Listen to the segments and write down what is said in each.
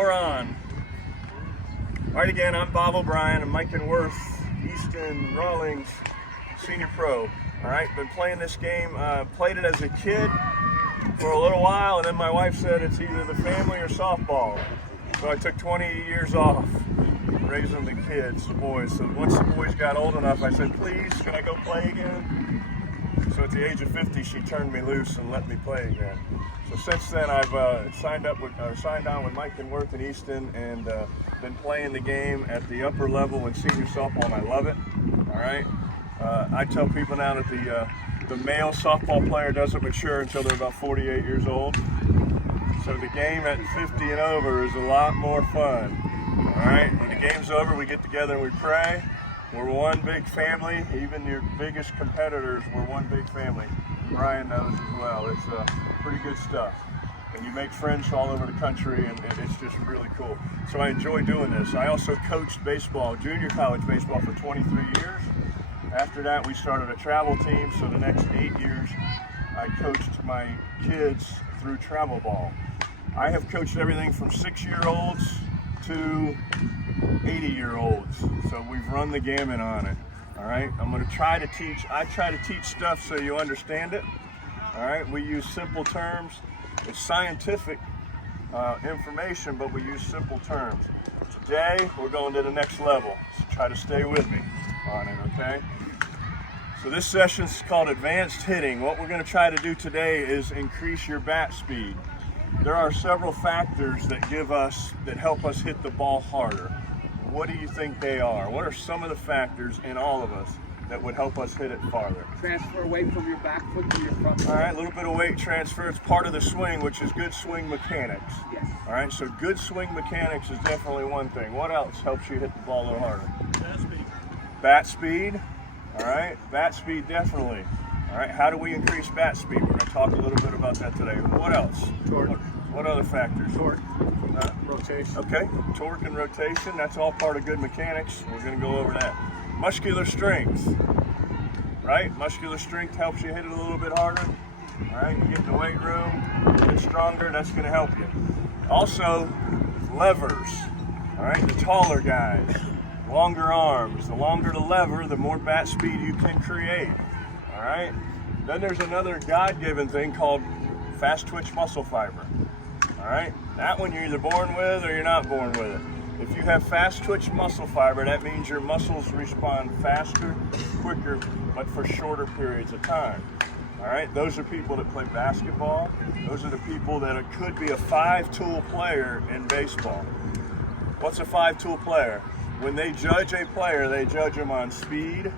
we're on. All right, again, I'm Bob O'Brien. I'm Mike and Worth, Easton Rawlings, senior pro. All right, been playing this game, played it as a kid for a little while, and then my wife said it's either the family or softball. So I took 20 years off raising the kids, the boys. So once the boys got old enough, I said, please, can I go play again? So at the age of 50, she turned me loose and let me play again. So since then, I've signed on with Mike and Worth in Easton, and been playing the game at the upper level in senior softball, and I love it. All right. I tell people now that the male softball player doesn't mature until they're about 48 years old. So the game at 50 and over is a lot more fun. All right. When the game's over, we get together and we pray. We're one big family. Even your biggest competitors, we're one big family. Brian knows as well. It's pretty good stuff. And you make friends all over the country, and it's just really cool. So I enjoy doing this. I also coached baseball, junior college baseball, for 23 years. After that, we started a travel team, so the next 8 years, I coached my kids through travel ball. I have coached everything from 6-year-olds to 80-year-olds, so we've run the gamut on it. All right, I'm going to try to teach. I try to teach stuff so you understand it. All right, we use simple terms. It's scientific information, but we use simple terms. Today, we're going to the next level, so try to stay with me on it, okay? So this session is called Advanced Hitting. What we're going to try to do today is increase your bat speed. There are several factors that help us hit the ball harder. What do you think they are? What are some of the factors in all of us that would help us hit it farther? Transfer away from your back foot to your front foot. All right, a little bit of weight transfer. It's part of the swing, which is good swing mechanics. Yes. All right, so good swing mechanics is definitely one thing. What else helps you hit the ball a little harder? Bat speed. Bat speed. All right, bat speed definitely. All right, how do we increase bat speed? We're going to talk a little bit about that today. What else? Torque. What other factors? Torque. Rotation. Okay, torque and rotation, that's all part of good mechanics. We're going to go over that. Muscular strength, right? Muscular strength helps you hit it a little bit harder. All right, you get in the weight room, get stronger, that's going to help you. Also, levers, all right? The taller guys, longer arms. The longer the lever, the more bat speed you can create, all right? Then there's another God-given thing called fast twitch muscle fiber. All right, that one you're either born with or you're not born with it. If you have fast twitch muscle fiber, that means your muscles respond faster, quicker, but for shorter periods of time. All right, those are people that play basketball. Those are the people that could be a 5-tool player in baseball. What's a 5-tool player? When they judge a player, they judge them on speed,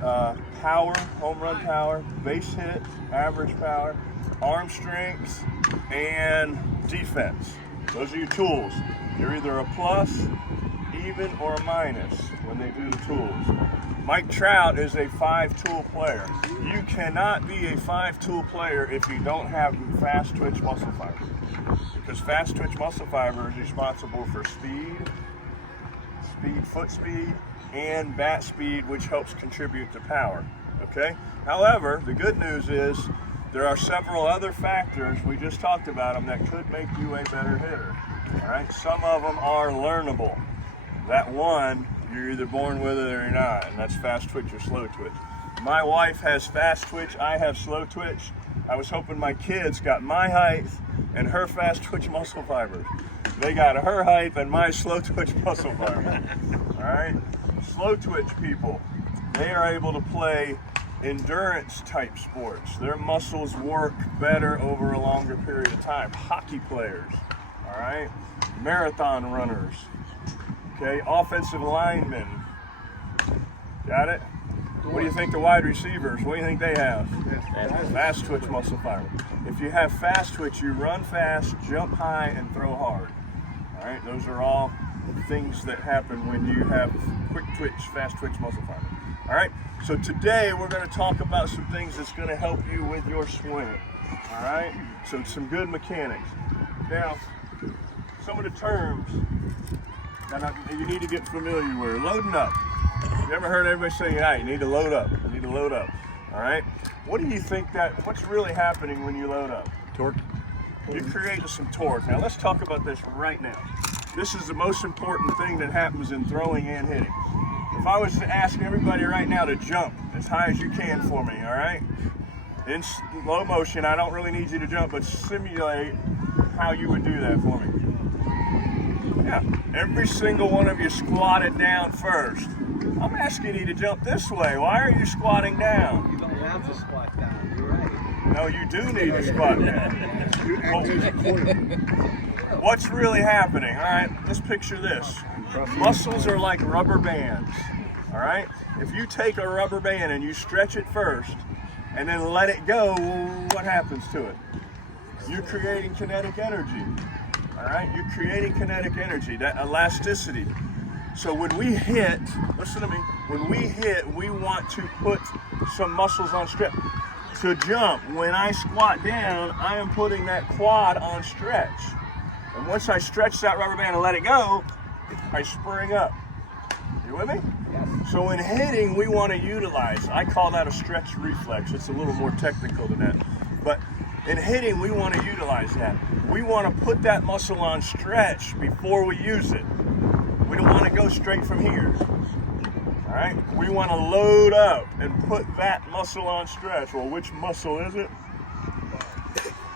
power, home run power, base hit, average power, arm strength, and defense. Those are your tools. You're either a plus, even, or a minus when they do the tools. Mike Trout is a 5-tool player. You cannot be a 5-tool player if you don't have fast twitch muscle fiber. Because fast twitch muscle fiber is responsible for speed, foot speed, and bat speed, which helps contribute to power. Okay? However, the good news is there are several other factors, we just talked about them, that could make you a better hitter. All right? Some of them are learnable. That one, you're either born with it or you're not, and that's fast twitch or slow twitch. My wife has fast twitch, I have slow twitch. I was hoping my kids got my height and her fast twitch muscle fibers. They got her height and my slow twitch muscle fibers. All right? Slow twitch people, they are able to play endurance type sports. Their muscles work better over a longer period of time. Hockey players, all right? Marathon runners, okay? Offensive linemen, got it? What do you think the wide receivers, what do you think they have? Fast twitch muscle fiber. If you have fast twitch, you run fast, jump high, and throw hard. All right, those are all things that happen when you have quick twitch, fast twitch muscle fiber. All right, so today we're going to talk about some things that's going to help you with your swing. All right, so some good mechanics. Now, some of the terms that you need to get familiar with. Loading up. You ever heard everybody say, "Yeah, you need to load up. You need to load up." All right. What do you think what's really happening when you load up? Torque. You're creating some torque. Now let's talk about this right now. This is the most important thing that happens in throwing and hitting. If I was to ask everybody right now to jump as high as you can for me, all right? In slow motion, I don't really need you to jump, but simulate how you would do that for me. Yeah, every single one of you squatted down first. I'm asking you to jump this way. Why are you squatting down? You don't have to squat down. You're right. No, you do need to squat down. You act as a coil. What's really happening? All right, let's picture this. Muscles are like rubber bands. All right, if you take a rubber band and you stretch it first and then let it go, what happens to it? You're creating kinetic energy. All right, you're creating kinetic energy, that elasticity. So when we hit, listen to me, when we hit, we want to put some muscles on stretch. To jump, when I squat down, I am putting that quad on stretch. And once I stretch that rubber band and let it go, I spring up. You with me? Yes. So in hitting, we want to utilize, I call that a stretch reflex. It's a little more technical than that. But in hitting, we want to utilize that. We want to put that muscle on stretch before we use it. We don't want to go straight from here. All right? We want to load up and put that muscle on stretch. Well, which muscle is it?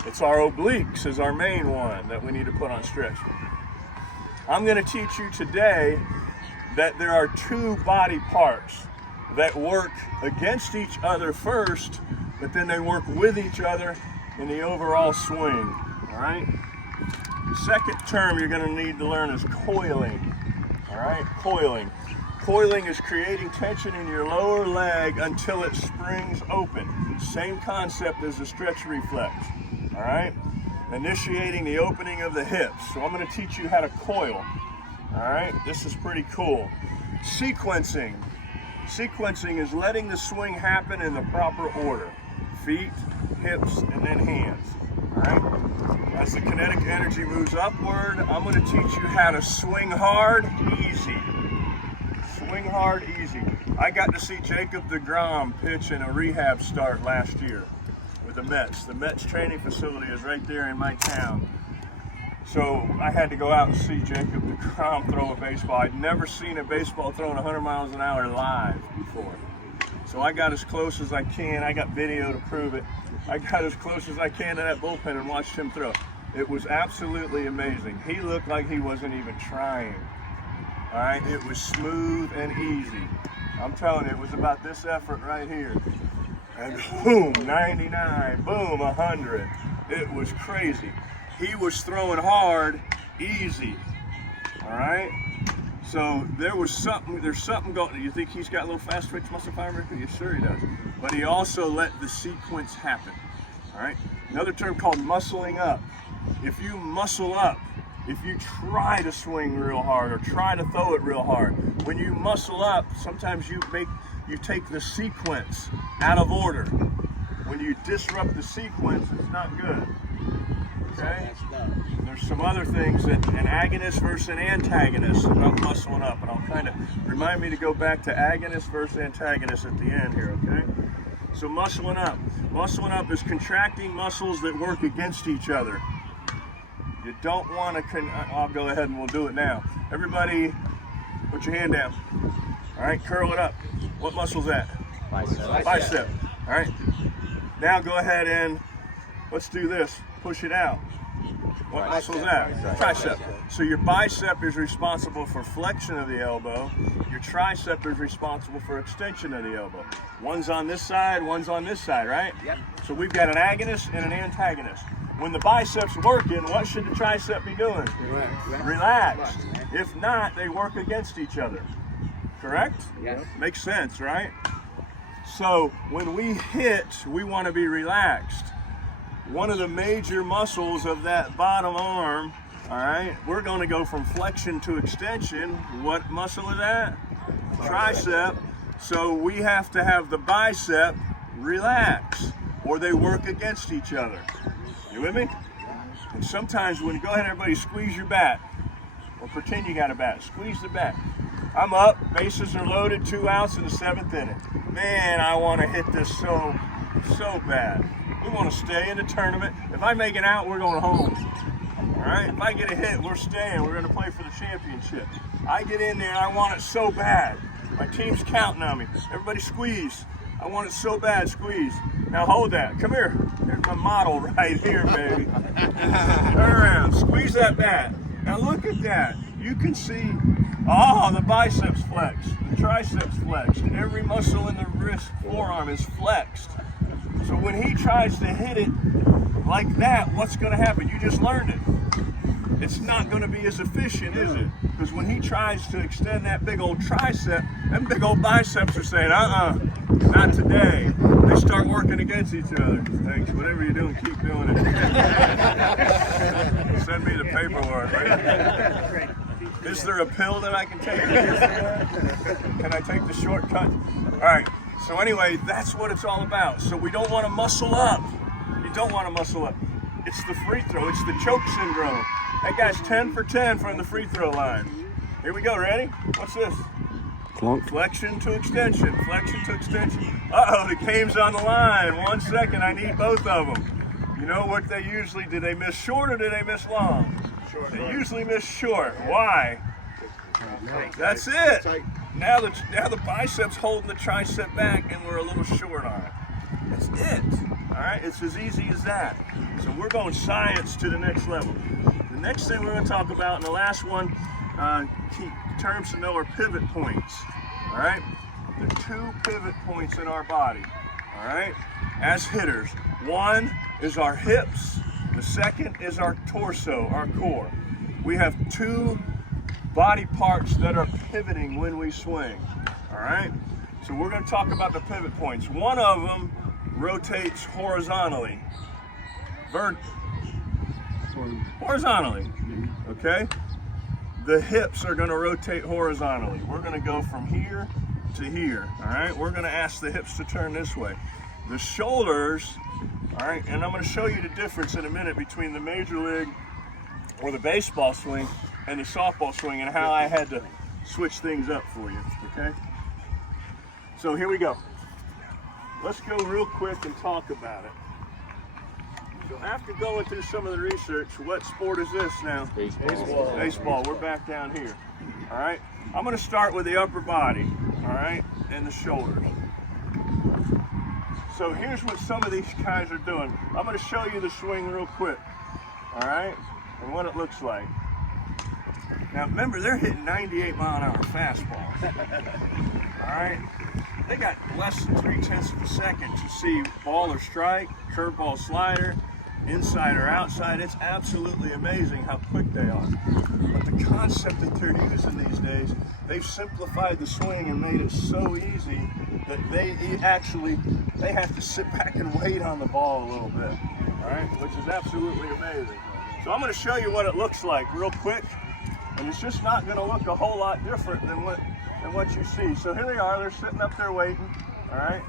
It's our obliques is our main one that we need to put on stretch. I'm going to teach you today that there are two body parts that work against each other first, but then they work with each other in the overall swing. All right? The second term you're going to need to learn is coiling. All right? Coiling. Coiling is creating tension in your lower leg until it springs open. Same concept as the stretch reflex. All right? Initiating the opening of the hips. So I'm going to teach you how to coil. All right? This is pretty cool. Sequencing. Sequencing is letting the swing happen in the proper order. Feet, hips, and then hands. All right? As the kinetic energy moves upward, I'm going to teach you how to swing hard, easy. Swing hard, easy. I got to see Jacob deGrom pitch in a rehab start last year with the Mets. The Mets training facility is right there in my town. So I had to go out and see Jacob deGrom throw a baseball. I'd never seen a baseball thrown 100 miles an hour live before. So I got as close as I can. I got video to prove it. I got as close as I can to that bullpen and watched him throw. It was absolutely amazing. He looked like he wasn't even trying. All right, it was smooth and easy. I'm telling you, it was about this effort right here. And boom, 99, boom, 100. It was crazy. He was throwing hard, easy. All right? So there's something going. You think he's got a little fast twitch muscle fiber? Yes, sure he does. But he also let the sequence happen. All right? Another term called muscling up. If you muscle up, if you try to swing real hard or try to throw it real hard, when you muscle up, sometimes you take the sequence out of order. When you disrupt the sequence, it's not good. Okay? There's some other things that an agonist versus an antagonist about muscling up, and I'll kind of remind me to go back to agonist versus antagonist at the end here, okay? So muscling up. Muscling up is contracting muscles that work against each other. You don't want to, I'll go ahead and we'll do it now. Everybody, put your hand down. All right, curl it up. What muscle's that? Bicep. Bicep. All right. Now go ahead and let's do this. Push it out. What muscle is that? Tricep. So your bicep is responsible for flexion of the elbow. Your tricep is responsible for extension of the elbow. One's on this side, one's on this side, right? Yep. So we've got an agonist and an antagonist. When the bicep's working, what should the tricep be doing? Relaxed. If not, they work against each other. Correct? Yes. Makes sense, right? So when we hit, we want to be relaxed. One of the major muscles of that bottom arm, all right, we're going to go from flexion to extension. What muscle is that? Tricep. So we have to have the bicep relax, or they work against each other. You with me? And sometimes when, go ahead everybody, squeeze your bat, or pretend you got a bat, squeeze the bat. I'm up, bases are loaded, 2 outs in the 7th inning. Man, I want to hit this so bad. We want to stay in the tournament. If I make it out, we're going home. All right? If I get a hit, we're staying. We're going to play for the championship. I get in there, I want it so bad. My team's counting on me. Everybody squeeze. I want it so bad, squeeze. Now hold that. Come here. There's my model right here, baby. Turn around. Squeeze that bat. Now look at that. You can see, oh, the biceps flex, the triceps flex, and every muscle in the wrist, forearm is flexed. So when he tries to hit it like that, what's going to happen? You just learned it. It's not going to be as efficient, is it? Because when he tries to extend that big old tricep, them big old biceps are saying, not today. They start working against each other. Thanks, whatever you're doing, keep doing it. Send me the paperwork. Right? Is there a pill that I can take? Can I take the shortcut? All right, so anyway, that's what it's all about. So we don't want to muscle up. You don't want to muscle up. It's the free throw. It's the choke syndrome. That guy's 10 for 10 from the free throw line. Here we go, ready? What's this? Clunk. Flexion to extension, flexion to extension. Uh-oh, the game's on the line. 1 second, I need both of them. You know what they usually, do they miss short or do they miss long? Short. They usually miss short. Why? That's it. Now the biceps holding the tricep back and we're a little short on it. That's it. All right, it's as easy as that. So we're going science to the next level. The next thing we're going to talk about, and the last one, key terms to know are pivot points. All right, the 2 pivot points in our body. All right, as hitters, one is our hips. The second is our torso, our core. We have 2 body parts that are pivoting when we swing. All right, so we're going to talk about the pivot points. One of them rotates horizontally. Horizontally, okay? The hips are going to rotate horizontally. We're going to go from here to here, all right? We're going to ask the hips to turn this way. The shoulders, all right, and I'm going to show you the difference in a minute between the major league or the baseball swing and the softball swing and how I had to switch things up for you, okay? So here we go. Let's go real quick and talk about it. So after going through some of the research, what sport is this now? Baseball. Baseball. We're back down here. All right. I'm going to start with the upper body, all right, and the shoulders. So here's what some of these guys are doing. I'm going to show you the swing real quick, all right, and what it looks like. Now remember, they're hitting 98-mile-an-hour fastballs. All right. They got less than 0.3 of a second to see ball or strike, curveball, slider, inside or outside. It's absolutely amazing how quick they are. But the concept that they're using these days, they've simplified the swing and made it so easy that they have to sit back and wait on the ball a little bit, all right, which is absolutely amazing. So I'm going to show you what it looks like real quick, and it's just not going to look a whole lot different than what you see. So here they are, they're sitting up there waiting, all right?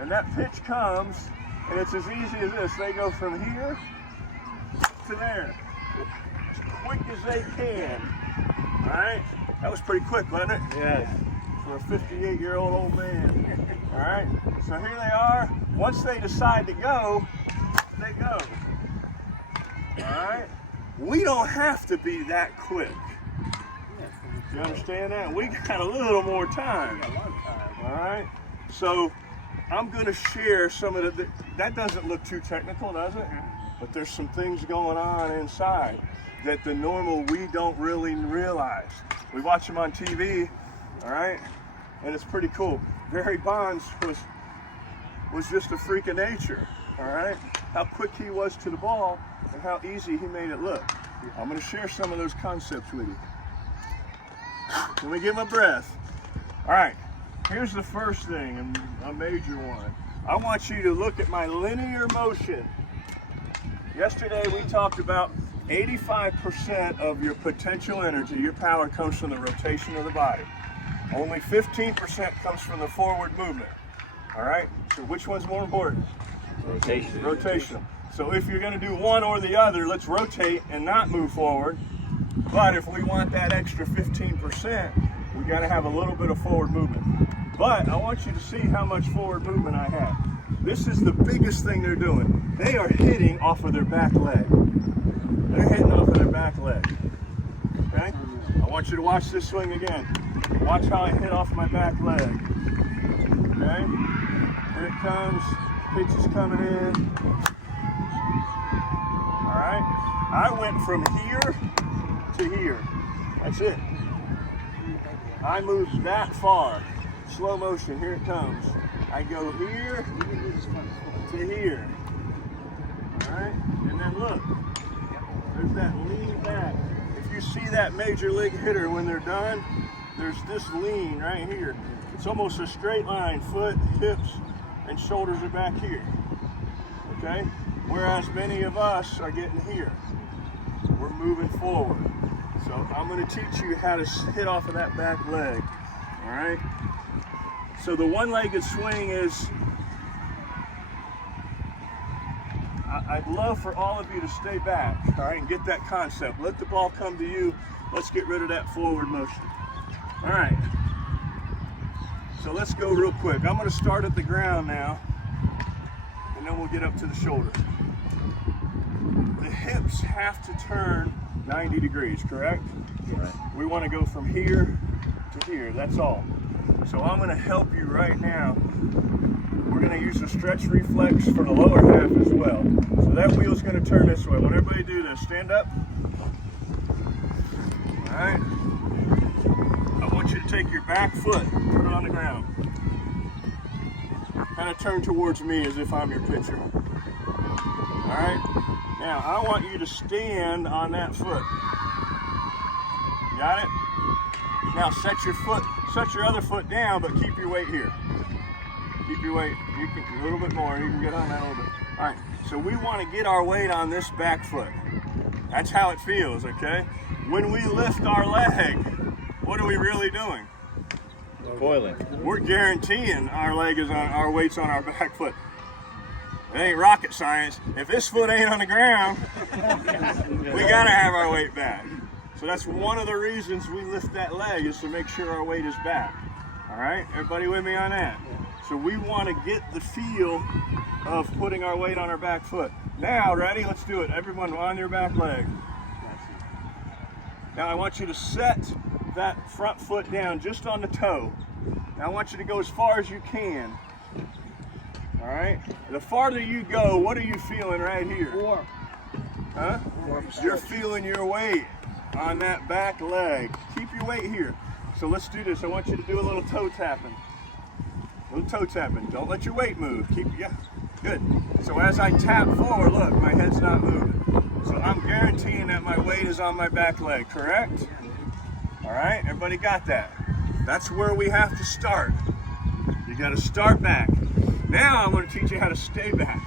And that pitch comes, and it's as easy as this. They go from here to there, as quick as they can, all right? That was pretty quick, wasn't it? Yes. For a 58-year-old old man, all right? So here they are. Once they decide to go, they go, all right? We don't have to be that quick. You understand that? We got a little more time. All right? So I'm going to share some of that doesn't look too technical, does it? But there's some things going on inside that the normal we don't really realize. We watch them on TV, all right? And it's pretty cool. Barry Bonds was just a freak of nature, all right? How quick he was to the ball and how easy he made it look. I'm going to share some of those concepts with you. Let me get my breath. All right, here's the first thing, and a major one. I want you to look at my linear motion. Yesterday we talked about 85% of your potential energy, your power, comes from the rotation of the body. Only 15% comes from the forward movement. All right, so which one's more important? Rotation. Rotational. So if you're going to do one or the other, let's rotate and not move forward. But if we want that extra 15%, we got to have a little bit of forward movement. But I want you to see how much forward movement I have. This is the biggest thing they're doing. They are hitting off of their back leg. They're hitting off of their back leg. Okay? I want you to watch this swing again. Watch how I hit off my back leg. Okay? Here it comes. Pitch is coming in. Alright? I went from here to here. That's it. I moved that far. Slow motion. Here it comes. I go here to here. Alright? And then look. There's that lean back. If you see that major league hitter when they're done, there's this lean right here. It's almost a straight line. Foot, hips, and shoulders are back here. Okay? Whereas many of us are getting here. We're moving forward. So I'm going to teach you how to hit off of that back leg. Alright? So the one-legged swing is, I'd love for all of you to stay back, all right, and get that concept. Let the ball come to you. Let's get rid of that forward motion. All right. So let's go real quick. I'm going to start at the ground now, and then we'll get up to the shoulder. The hips have to turn 90 degrees, correct? Right. We want to go from here to here. That's all. So I'm going to help you right now. We're going to use the stretch reflex for the lower half as well. So that wheel's going to turn this way. I want everybody to do this. Stand up. All right. I want you to take your back foot, put it on the ground. Kind of turn towards me as if I'm your pitcher. All right. Now I want you to stand on that foot. Got it? Now set your other foot down, but keep your weight here. Keep your weight, you can a little bit more, you can get on that a little bit. All right, so we want to get our weight on this back foot. That's how it feels, okay? When we lift our leg, what are we really doing? Coiling. We're guaranteeing our leg is on, our weight's on our back foot. It ain't rocket science. If this foot ain't on the ground, we gotta have our weight back. So that's one of the reasons we lift that leg, is to make sure our weight is back. All right, everybody with me on that? So we want to get the feel of putting our weight on our back foot. Now, ready? Let's do it. Everyone on your back leg. Now I want you to set that front foot down just on the toe. Now I want you to go as far as you can. All right? The farther you go, what are you feeling right here? Four. Huh? You're feeling your weight on that back leg. Keep your weight here. So let's do this. I want you to do a little toe tapping. A little toe tapping. Don't let your weight move. Yeah, good. So as I tap forward, look, my head's not moving. So I'm guaranteeing that my weight is on my back leg, correct? All right, everybody got that? That's where we have to start. You got to start back. Now I'm going to teach you how to stay back.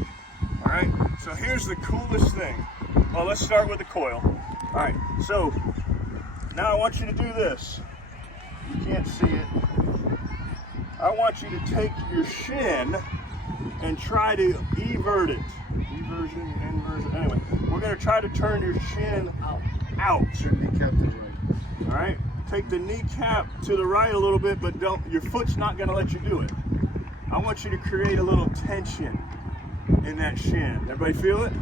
All right, so here's the coolest thing. Well, let's start with the coil. All right, so now I want you to do this. You can't see it. I want you to take your shin and try to evert it. Eversion, inversion. Anyway, we're going to try to turn your shin out. Your kneecap to the right. All right? Take the kneecap to the right a little bit, but don't. Your foot's not going to let you do it. I want you to create a little tension in that shin. Everybody feel it?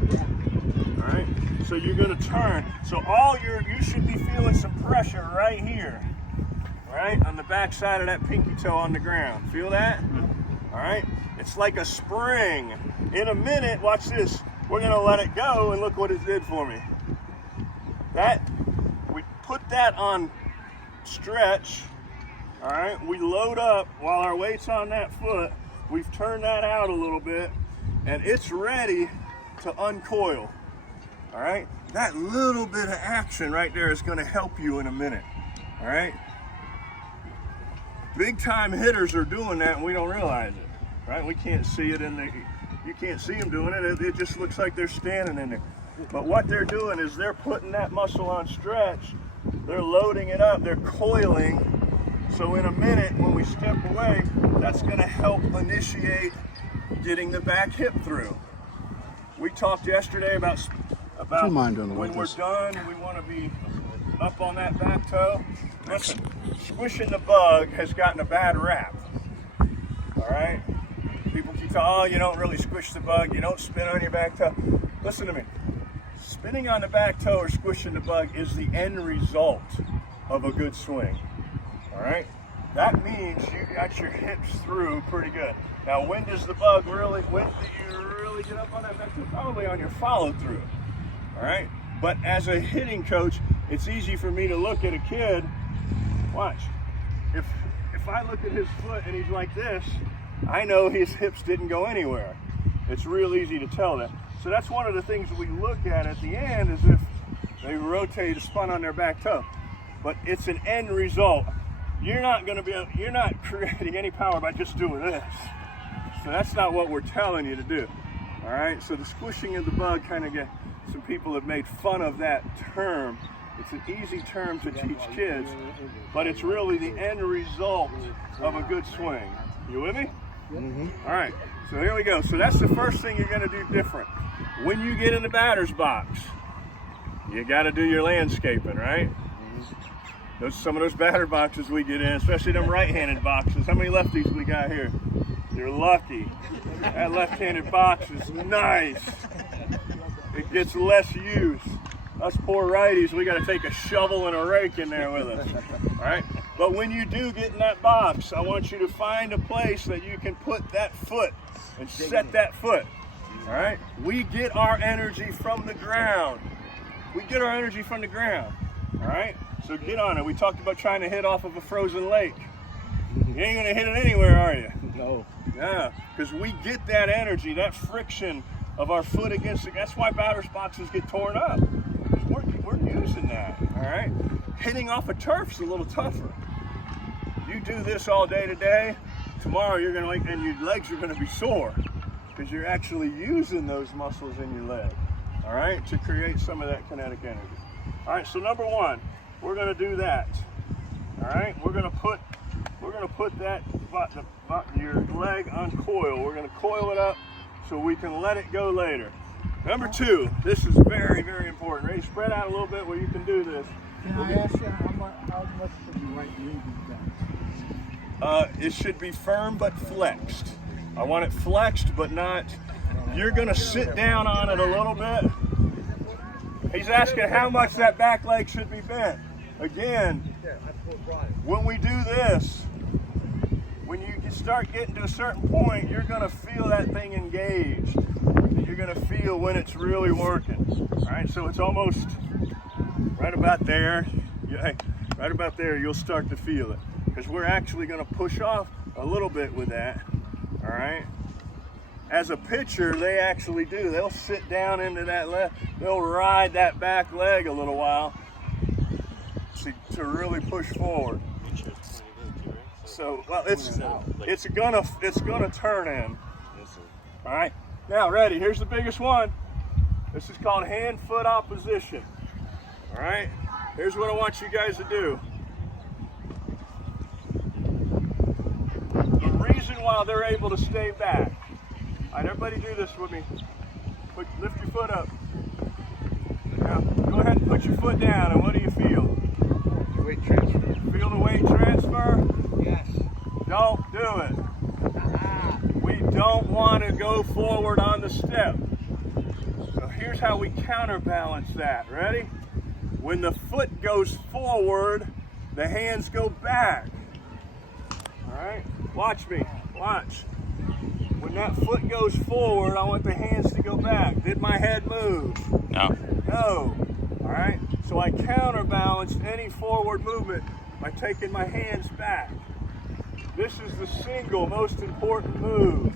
All right? So you're going to turn. So you should be feeling some pressure right here. Right, on the back side of that pinky toe on the ground. Feel that? All right, it's like a spring. In a minute, watch this. We're gonna let it go, and look what it did for me. We put that on stretch. All right, we load up while our weight's on that foot. We've turned that out a little bit, and it's ready to uncoil. All right, that little bit of action right there is gonna help you in a minute. All right. Big time hitters are doing that and we don't realize it, right? We can't see it you can't see them doing it. It just looks like they're standing in there. But what they're doing is they're putting that muscle on stretch, they're loading it up, they're coiling. So in a minute, when we step away, that's gonna help initiate getting the back hip through. We talked yesterday about when we're done, we wanna be up on that back toe. Listen, squishing the bug has gotten a bad rap. All right? People keep talking, oh, you don't really squish the bug, you don't spin on your back toe. Listen to me. Spinning on the back toe or squishing the bug is the end result of a good swing. All right? That means you got your hips through pretty good. Now, when do you really get up on that back toe? Probably on your follow through. All right? But as a hitting coach, it's easy for me to look at a kid. Watch. If I look at his foot and he's like this, I know his hips didn't go anywhere. It's real easy to tell that. So that's one of the things we look at the end, is if they rotate a spun on their back toe. But it's an end result. You're not creating any power by just doing this. So that's not what we're telling you to do. All right, so the squishing of the bug some people have made fun of that term. It's an easy term to teach kids, but it's really the end result of a good swing. You with me? Mm-hmm. All right, so here we go. So that's the first thing you're gonna do different. When you get in the batter's box, you gotta do your landscaping, right? Some of those batter boxes we get in, especially them right-handed boxes. How many lefties we got here? You're lucky. That left-handed box is nice. It gets less use. Us poor righties, we got to take a shovel and a rake in there with us. All right? But when you do get in that box, I want you to find a place that you can put that foot and set that foot. All right? We get our energy from the ground. We get our energy from the ground. All right? So get on it. We talked about trying to hit off of a frozen lake. You ain't going to hit it anywhere, are you? No. Yeah, because we get that energy, that friction of our foot against it. That's why batter's boxes get torn up. We're using that, all right? Hitting off a turf's a little tougher. You do this all day today, tomorrow you're gonna and your legs are gonna be sore because you're actually using those muscles in your leg, all right, to create some of that kinetic energy. All right, so number one, we're gonna do that. All right, we're gonna put that your leg on coil. We're gonna coil it up so we can let it go later. Number two, this is very, very important. Ready? Spread out a little bit where you can do this. Can I ask you how much should the right knee be done? It should be firm but flexed. I want it flexed but not. You're gonna sit down on it a little bit. He's asking how much that back leg should be bent. Again, when we do this, when you start getting to a certain point, you're gonna feel that thing engaged. You're gonna feel when it's really working. All right, so it's almost right about there. Right about there, you'll start to feel it, because we're actually gonna push off a little bit with that. All right. As a pitcher, they actually do. They'll sit down into that leg. They'll ride that back leg a little while to really push forward. So, well, it's gonna turn in. All right. Now, ready? Here's the biggest one. This is called hand-foot opposition. All right. Here's what I want you guys to do. The reason why they're able to stay back. All right, everybody do this with me. Lift your foot up. Now, go ahead and put your foot down, and what do you feel? Weight transfer. Feel the weight transfer? Yes. Don't do it. We don't want to go forward on the step. So here's how we counterbalance that. Ready? When the foot goes forward, the hands go back. All right? Watch me. Watch. When that foot goes forward, I want the hands to go back. Did my head move? No. No. All right? So I counterbalanced any forward movement by taking my hands back. This is the single most important move.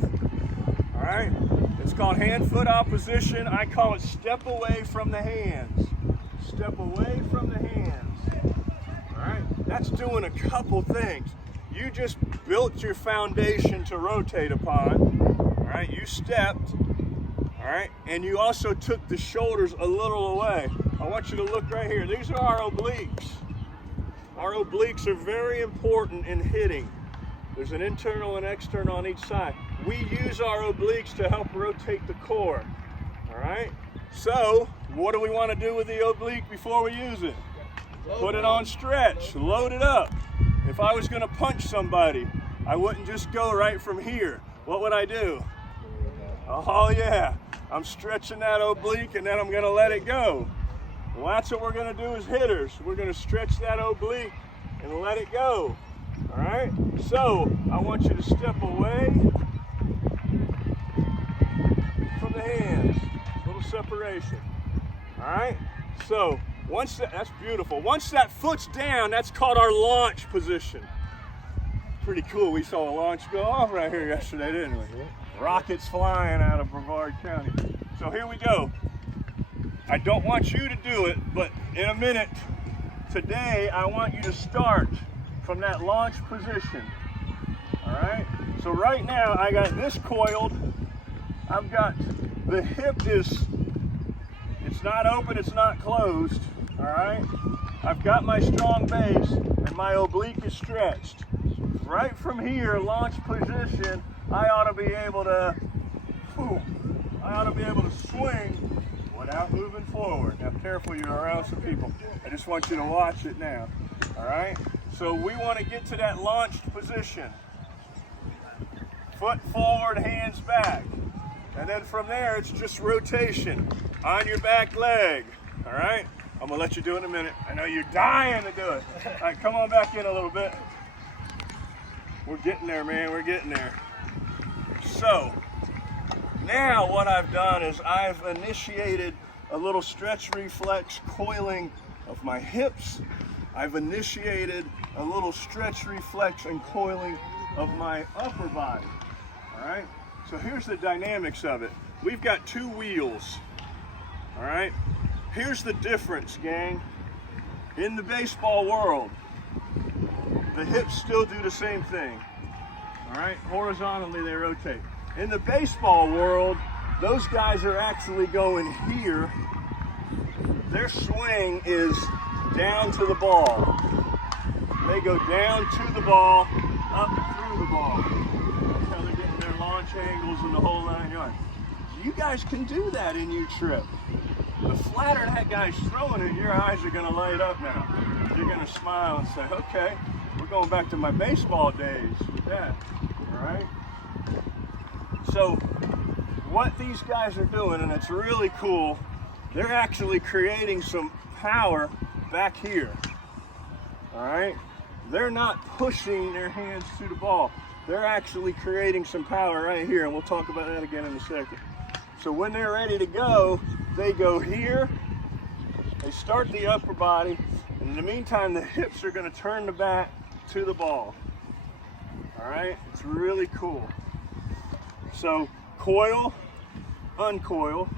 All right? It's called hand-foot opposition. I call it step away from the hands. Step away from the hands. All right? That's doing a couple things. You just built your foundation to rotate upon. All right? You stepped. All right? And you also took the shoulders a little away. I want you to look right here. These are our obliques. Our obliques are very important in hitting. There's an internal and external on each side. We use our obliques to help rotate the core. All right? So, what do we want to do with the oblique before we use it? Put it on stretch, load it up. If I was going to punch somebody, I wouldn't just go right from here. what would I do? Oh yeah, I'm stretching that oblique and then I'm gonna let it go. Well, that's what we're gonna do as hitters. We're gonna stretch that oblique and let it go. All right, so I want you to step away from the hands, little separation. All right, so once that's beautiful. Once that foot's down, that's called our launch position. Pretty cool. We saw a launch go off right here yesterday, didn't we? Rockets flying out of Brevard County. So here we go. I don't want you to do it, but in a minute, today, I want you to start from that launch position. All right? So right now, I got this coiled. I've got the hip it's not open, it's not closed. All right? I've got my strong base and my oblique is stretched. Right from here, launch position, I ought to be able to swing without moving forward. Now careful, you're around some people. I just want you to watch it now. All right? So we want to get to that launched position. Foot forward, hands back. And then from there, it's just rotation on your back leg. All right? I'm going to let you do it in a minute. I know you're dying to do it. All right, come on back in a little bit. We're getting there, man. We're getting there. So, now what I've done is I've initiated a little stretch reflex coiling of my hips. I've initiated a little stretch reflex and coiling of my upper body. All right? So here's the dynamics of it. We've got two wheels. All right? Here's the difference, gang. In the baseball world, the hips still do the same thing. All right? Horizontally, they rotate. In the baseball world, those guys are actually going here. Their swing is down to the ball. They go down to the ball, up through the ball. That's how they're getting their launch angles and the whole 9 yards. You guys can do that in your trip. The flatter that guy's throwing it, your eyes are going to light up now. You're going to smile and say, okay, we're going back to my baseball days with that. All right? So what these guys are doing, and it's really cool, they're actually creating some power back here. All right? They're not pushing their hands to the ball. They're actually creating some power right here, and we'll talk about that again in a second. So when they're ready to go, they go here, they start the upper body, and in the meantime, the hips are going to turn the bat to the ball. All right? It's really cool. So coil, uncoil,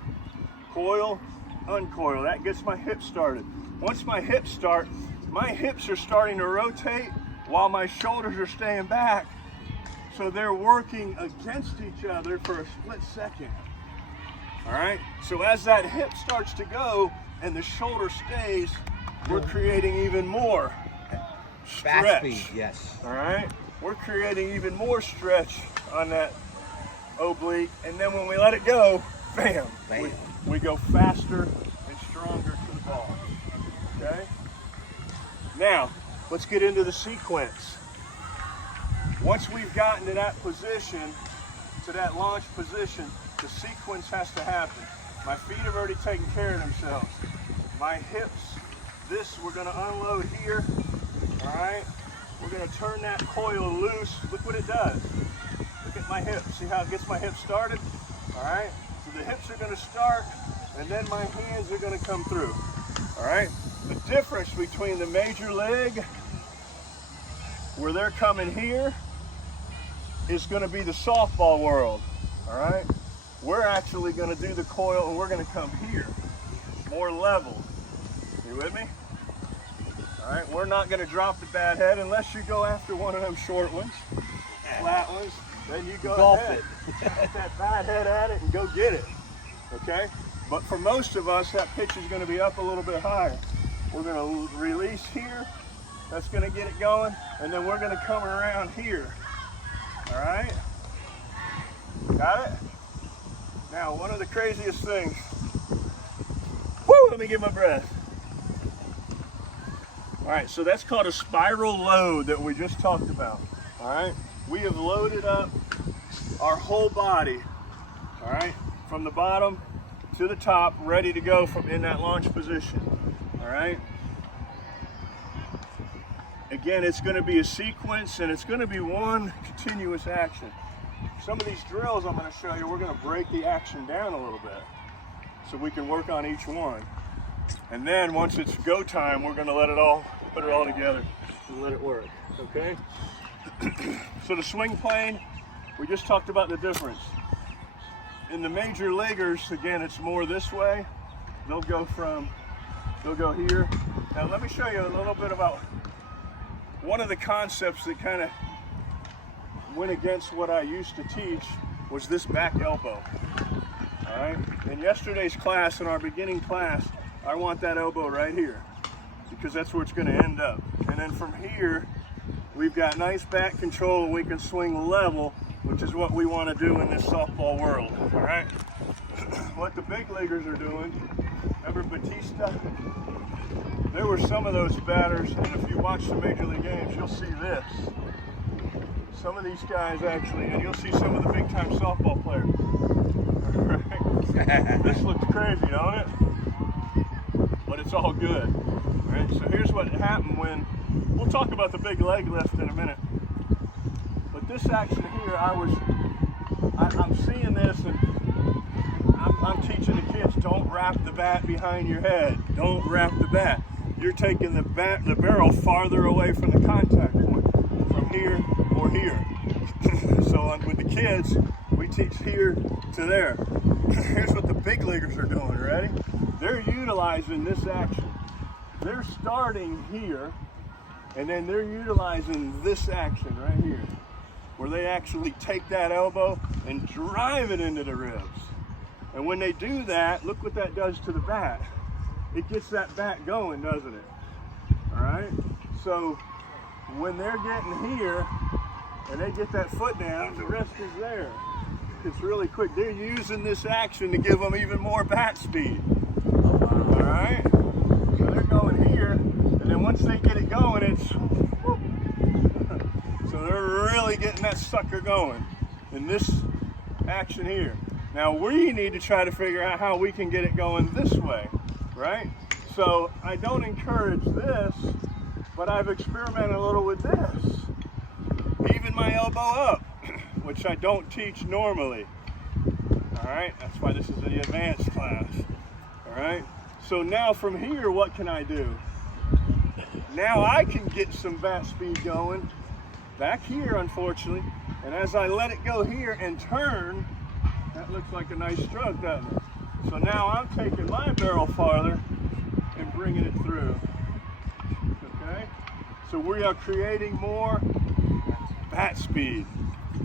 coil, uncoil. That gets my hips started. Once my hips start, my hips are starting to rotate while my shoulders are staying back. So they're working against each other for a split second. All right, so as that hip starts to go and the shoulder stays, we're creating even more stretch. Fast speed, yes. All right, we're creating even more stretch on that oblique, and then when we let it go, bam, Bam. We go faster and stronger to the ball. Okay? Now, let's get into the sequence. Once we've gotten to that position, to that launch position, the sequence has to happen. My feet have already taken care of themselves. My hips, this we're going to unload here. All right? We're going to turn that coil loose. Look what it does. Look at my hips. See how it gets my hips started? All right? So the hips are going to start, and then my hands are going to come through. All right? The difference between the major leg, where they're coming here, is going to be the softball world. All right? We're actually going to do the coil, and we're going to come here, more level. You with me? All right, we're not going to drop the bat head unless you go after one of them short ones, flat ones. Then you go Golf ahead, it. get that bat head at it and go get it. Okay? But for most of us, that pitch is going to be up a little bit higher. We're going to release here. That's going to get it going, and then we're going to come around here. All right? Got it? Now, one of the craziest things. Woo! Let me get my breath. All right, so that's called a spiral load that we just talked about. All right? We have loaded up our whole body, all right, from the bottom to the top, ready to go from in that launch position, all right? Again, it's going to be a sequence, and it's going to be one continuous action. Some of these drills I'm going to show you, we're going to break the action down a little bit so we can work on each one. And then once it's go time, we're going to put it all together and let it work, okay? So the swing plane, we just talked about the difference. In the major leaguers, again, it's more this way. They'll go here. Now let me show you a little bit about one of the concepts that kind of went against what I used to teach was this back elbow. All right, in yesterday's class, in our beginning class, I want that elbow right here because that's where it's going to end up. And then from here, we've got nice back control and we can swing level, which is what we want to do in this softball world. All right, what the big leaguers are doing, remember Batista? There were some of those batters, and if you watch the major league games, you'll see this. Some of these guys actually, and you'll see some of the big time softball players. Right? This looks crazy, don't it? But it's all good. Right? So here's what happened when, we'll talk about the big leg lift in a minute. But this action here, I'm seeing this, and I'm teaching the kids, don't wrap the bat behind your head. Don't wrap the bat. You're taking the barrel farther away from the contact point, from here or here. So with the kids, we teach here to there. Here's what the big leaguers are doing, ready? They're utilizing this action. They're starting here, and then they're utilizing this action right here, where they actually take that elbow and drive it into the ribs. And when they do that, look what that does to the bat. It gets that bat going, doesn't it? All right? So when they're getting here and they get that foot down, the rest is there. It's really quick. They're using this action to give them even more bat speed. All right? So they're going here, and then once they get it going, it's whoop. So they're really getting that sucker going in this action here. Now we need to try to figure out how we can get it going this way. Right? So I don't encourage this, but I've experimented a little with this. Even my elbow up, which I don't teach normally. All right? That's why this is the advanced class. All right? So now from here, what can I do? Now I can get some bat speed going back here, unfortunately. And as I let it go here and turn, that looks like a nice stroke, doesn't it? So now I'm taking my barrel farther and bringing it through, okay? So we are creating more bat speed.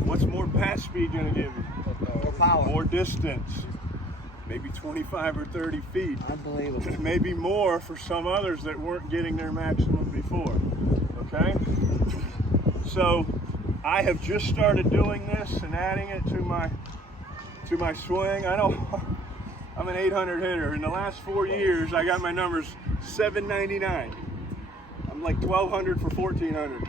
What's more bat speed gonna give you? More power. More distance, maybe 25 or 30 feet. Unbelievable. Maybe more for some others that weren't getting their maximum before, okay? So I have just started doing this and adding it to my swing. I know I'm an 800 hitter. In the last 4 years, I got my numbers 799. I'm like 1,200 for 1,400.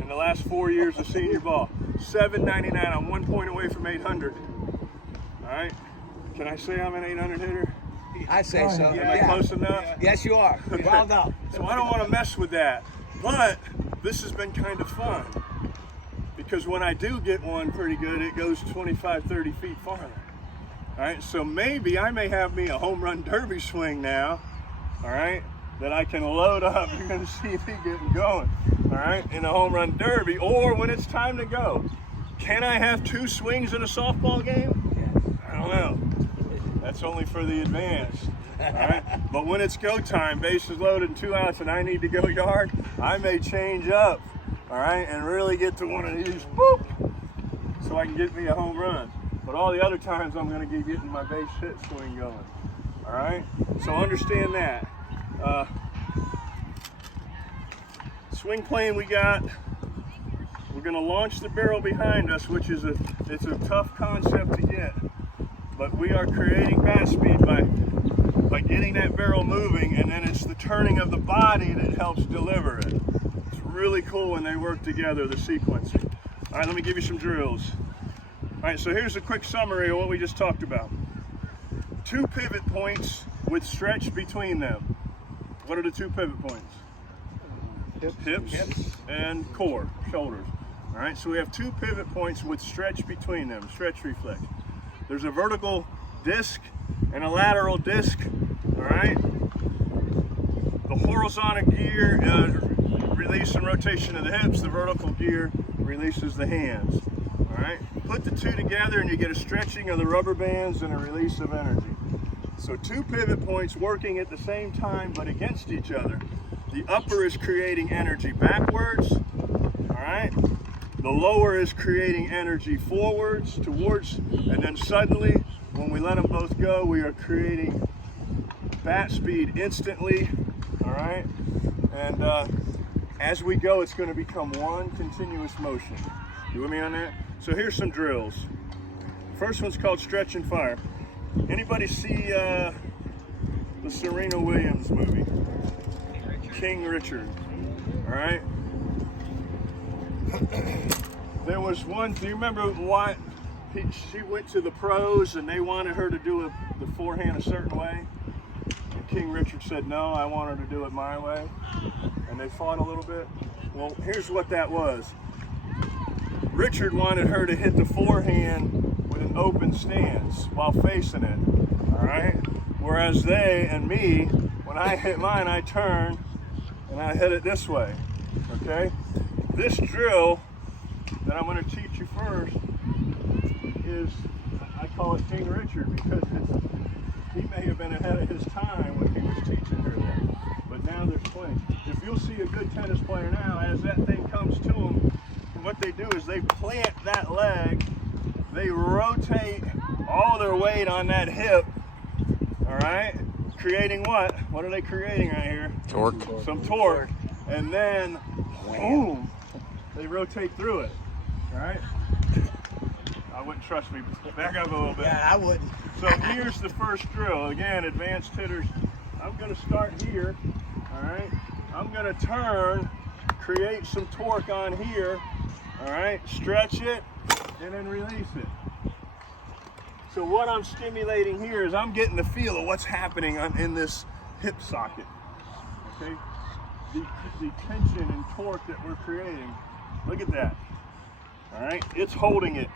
In the last 4 years of senior ball, 799. I'm 1 point away from 800. All right. Can I say I'm an 800 hitter? I say so. Am I close enough? Yes, you are. Well done. So I don't want to mess with that. But this has been kind of fun because when I do get one pretty good, it goes 25, 30 feet farther. All right, so maybe I may have me a home run derby swing now, all right, that I can load up. You're going to see me getting going, all right, in a home run derby, or when it's time to go. Can I have 2 swings in a softball game? I don't know. That's only for the advanced, all right? But when it's go time, bases loaded and 2 outs, and I need to go yard, I may change up, all right, and really get to one of these, boop, so I can get me a home run. But all the other times I'm going to be getting my base hit swing going. All right? So understand that. Swing plane we got. We're going to launch the barrel behind us, which is it's a tough concept to get. But we are creating bat speed by getting that barrel moving, and then it's the turning of the body that helps deliver it. It's really cool when they work together, the sequencing. All right, let me give you some drills. All right, so here's a quick summary of what we just talked about. 2 pivot points with stretch between them. What are the 2 pivot points? Hips and core, shoulders. All right, so we have 2 pivot points with stretch between them, stretch reflex. There's a vertical disc and a lateral disc, all right? The horizontal gear release and rotation of the hips, the vertical gear releases the hands, all right? Put the 2 together and you get a stretching of the rubber bands and a release of energy. So 2 pivot points working at the same time but against each other. The upper is creating energy backwards, all right? The lower is creating energy forwards, towards, and then suddenly, when we let them both go, we are creating bat speed instantly, all right? And as we go, it's going to become one continuous motion. You with me on that? So here's some drills. First one's called Stretch and Fire. Anybody see the Serena Williams movie? King Richard, all right? There was one, do you remember why she went to the pros and they wanted her to do the forehand a certain way? And King Richard said, no, I want her to do it my way. And they fought a little bit. Well, here's what that was. Richard wanted her to hit the forehand with an open stance while facing it, all right? Whereas they and me, when I hit mine, I turn and I hit it this way, okay? This drill that I'm going to teach you first is, I call it King Richard because he may have been ahead of his time when he was teaching her that. But now there's plenty. If you'll see a good tennis player now, as that thing comes to them, what they do is they plant that leg, they rotate all their weight on that hip, all right? Creating what? What are they creating right here? Torque. Some torque. And then, boom, they rotate through it, all right? I wouldn't trust me. Back up a little bit. Yeah, I wouldn't. So here's the first drill. Again, advanced hitters. I'm going to start here, all right? I'm going to turn, create some torque on here, all right? Stretch it, and then release it. So what I'm stimulating here is I'm getting the feel of what's happening in this hip socket, okay? The tension and torque that we're creating. Look at that, all right? It's holding it.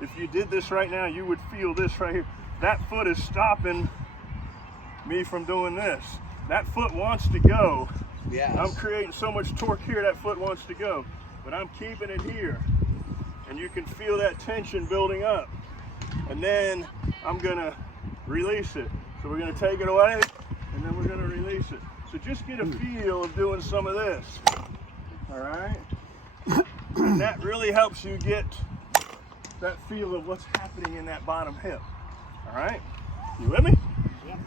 If you did this right now, you would feel this right here. That foot is stopping me from doing this. That foot wants to go. Yes. I'm creating so much torque here, that foot wants to go. But I'm keeping it here. And you can feel that tension building up. And then I'm gonna release it. So we're gonna take it away, and then we're gonna release it. So just get a feel of doing some of this. All right? And that really helps you get that feel of what's happening in that bottom hip. All right? You with me?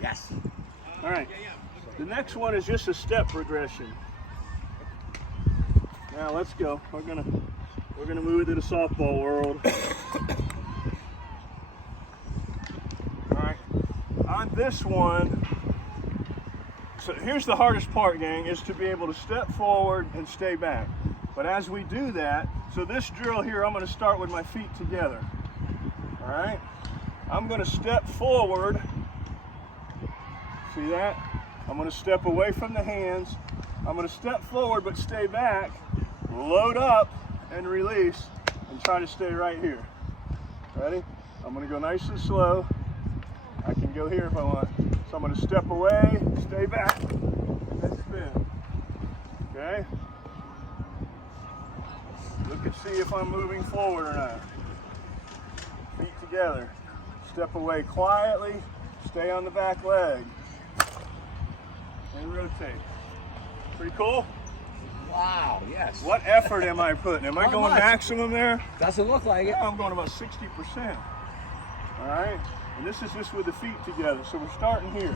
Yes. All right. The next one is just a step progression. Now let's go. We're gonna move to the softball world. All right. On this one, so here's the hardest part, gang, is to be able to step forward and stay back. But as we do that, so this drill here, I'm going to start with my feet together. All right? I'm going to step forward. See that? I'm going to step away from the hands. I'm going to step forward but stay back, load up and release, and try to stay right here. Ready? I'm going to go nice and slow. I can go here if I want. So I'm going to step away, stay back, and spin. Okay? Look and see if I'm moving forward or not. Feet together. Step away quietly, stay on the back leg, and rotate. Pretty cool? Wow, yes. What effort am I putting? Am I Not going much. maximum there? Doesn't look like it. Yeah, I'm going about 60%. All right? And this is just with the feet together. So we're starting here.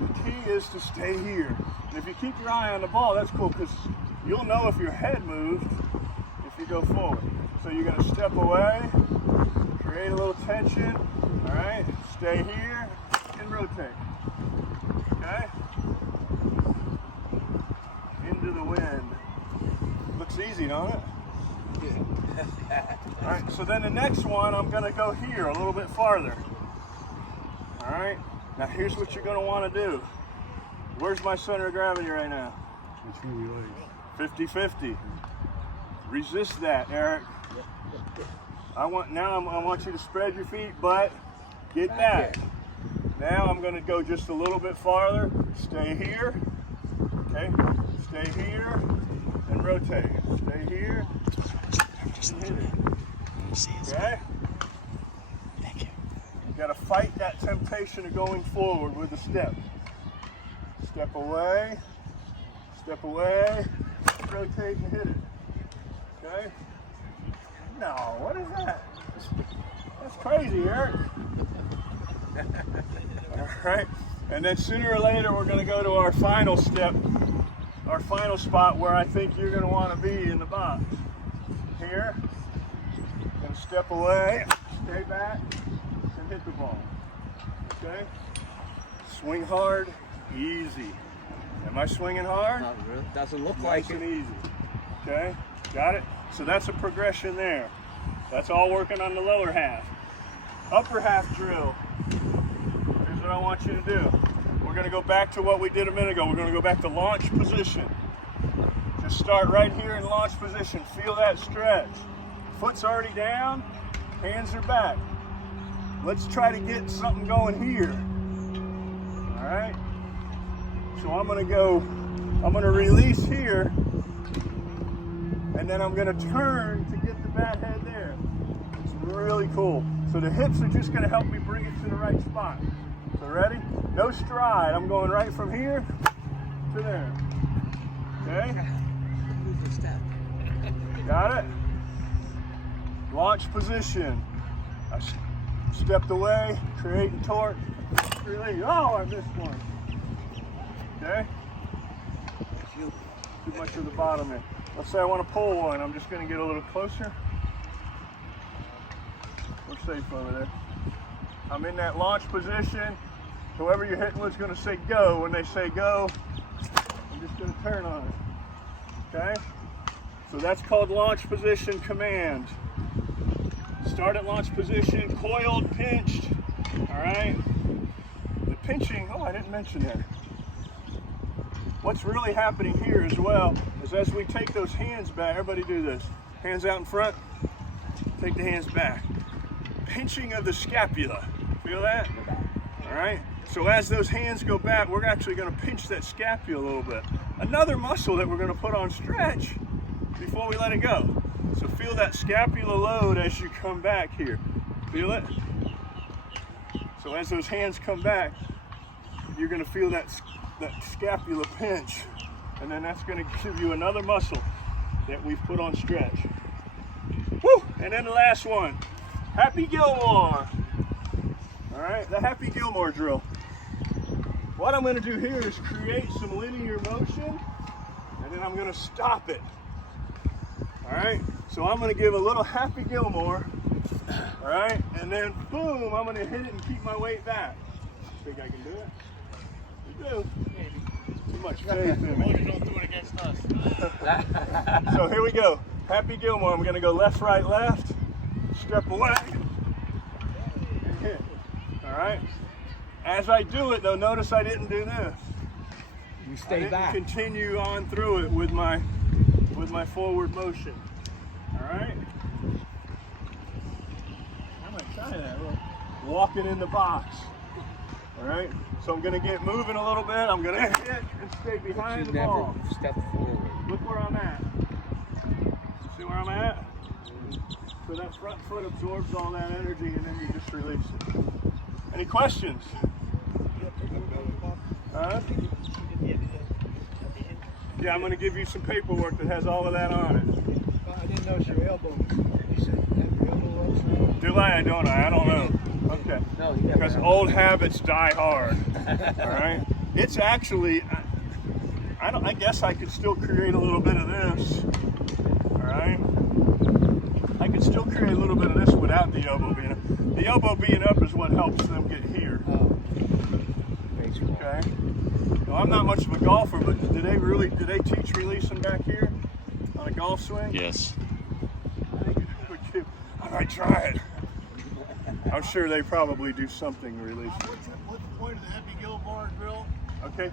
The key is to stay here. And if you keep your eye on the ball, that's cool because you'll know if your head moved if you go forward. So you're going to step away, create a little tension, all right? Stay here and rotate, okay? Into the wind. Looks easy, don't it? All right, so then the next one, I'm gonna go here a little bit farther. All right, now here's what you're gonna wanna do. Where's my center of gravity right now? Which one you like? 50-50. Resist that, Eric. I want you to spread your feet, but get back. Now I'm going to go just a little bit farther. Stay here. Okay. Stay here and rotate. Stay here. And hit it. Okay. Thank you. You got to fight that temptation of going forward with the step. Step away. Step away. Rotate and hit it. Okay. No, what is that? That's crazy, Eric. All right, and then sooner or later we're going to go to our final step, our final spot where I think you're going to want to be in the box. Here, going to step away, stay back, and hit the ball. Okay? Swing hard, easy. Am I swinging hard? Not really. Doesn't look Nice like and it. easy. Okay, got it? So that's a progression there. That's all working on the lower half. Upper half drill. Here's what I want you to do. We're gonna go back to what we did a minute ago. We're gonna go back to launch position. Just start right here in launch position. Feel that stretch. Foot's already down, hands are back. Let's try to get something going here. All right? So I'm gonna release here, and then I'm gonna turn to get the bat head there. It's really cool. So the hips are just gonna help me bring it to the right spot. So ready? No stride. I'm going right from here to there. Okay? Got it? Launch position. I stepped away, creating torque. Release. Oh, I missed one. Okay? Too much of the bottom there. Let's say I want to pull one. I'm just going to get a little closer. We're safe over there. I'm in that launch position. Whoever you're hitting with is going to say go. When they say go, I'm just going to turn on it. Okay? So that's called launch position command. Start at launch position, coiled, pinched. All right? The pinching, oh, I didn't mention that. What's really happening here as well is as we take those hands back, everybody do this. Hands out in front, take the hands back. Pinching of the scapula, feel that? All right, so as those hands go back, we're actually gonna pinch that scapula a little bit. Another muscle that we're gonna put on stretch before we let it go. So feel that scapula load as you come back here. Feel it? So as those hands come back, you're gonna feel that scapula pinch, and then that's going to give you another muscle that we've put on stretch. Woo! And then the last one, Happy Gilmore. All right, the Happy Gilmore drill. What I'm going to do here is create some linear motion, and then I'm going to stop it. All right, so I'm going to give a little Happy Gilmore. All right, and then boom, I'm going to hit it and keep my weight back. Think I can do it? You do. Too much faith in me. Don't do it against us. So here we go. Happy Gilmore. I'm going to go left, right, left. Step away. And hit. All right. As I do it, though, notice I didn't do this. You stay back. Continue on through it with my forward motion. All right. I'm going to try that. Look. Walking in the box. All right. So I'm going to get moving a little bit. I'm going to hit and stay behind the ball. Step forward. Look where I'm at. See where I'm at? So that front foot absorbs all that energy, and then you just release it. Any questions? Yeah, I'm going to give you some paperwork that has all of that on it. I didn't notice your elbow. You said you have your elbow low. Do I? Don't I? I don't know. Okay. No, Because old habits die hard. All right. It's actually, I guess I could still create a little bit of this. All right. I could still create a little bit of this without the elbow being up. The elbow being up is what helps them get here. Okay. Now, I'm not much of a golfer, but do they teach releasing back here on a golf swing? Yes. might try it. I'm sure they probably do something releasing. What's the point of the heavy gilmore drill? Okay.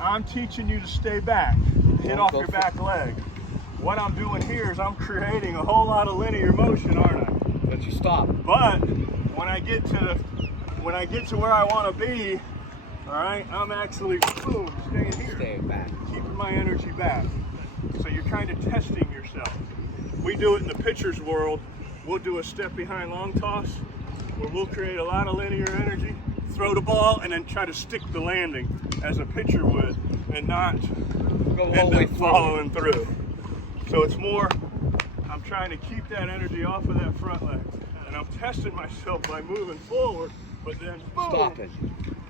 I'm teaching you to stay back, hit off your back leg. What I'm doing here is I'm creating a whole lot of linear motion, aren't I? But you stop. But when I get to where I want to be, all right, I'm actually boom, staying here, Stay back. keeping my energy back. So you're kind of testing yourself. We do it in the pitcher's world. We'll do a step behind long toss, where we'll create a lot of linear energy, throw the ball, and then try to stick the landing as a pitcher would, and not Go all end the way up following through. So it's more, I'm trying to keep that energy off of that front leg. And I'm testing myself by moving forward, but then boom, Stop it.